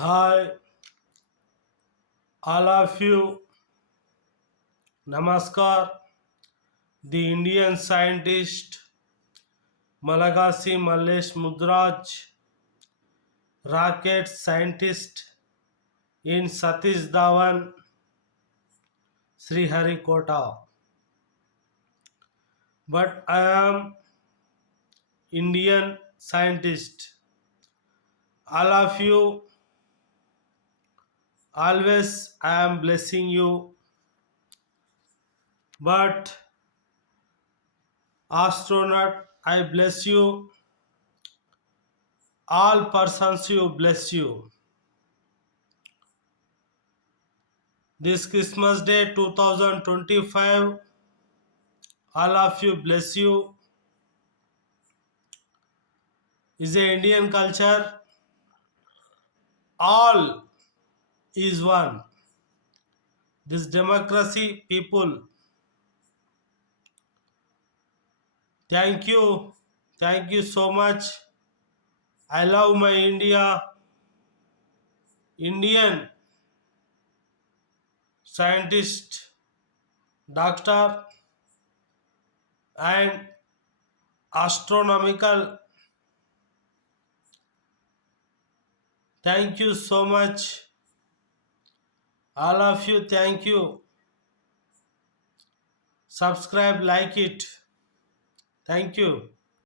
Hi, all of you. Namaskar. The Indian scientist Malagasy Mallesh Mudraj, rocket scientist in Satish Dhawan, Sriharikota. But I am Indian scientist. All of you, always I am blessing you. But astronaut, I bless you. All persons you bless you. This Christmas Day 2025, all of you bless you. Is a Indian culture. All is one. This democracy people. Thank you. Thank you so much. I love my India. Indian scientist, doctor, and astronomical. Thank you so much. All of you, thank you. Subscribe, like it. Thank you.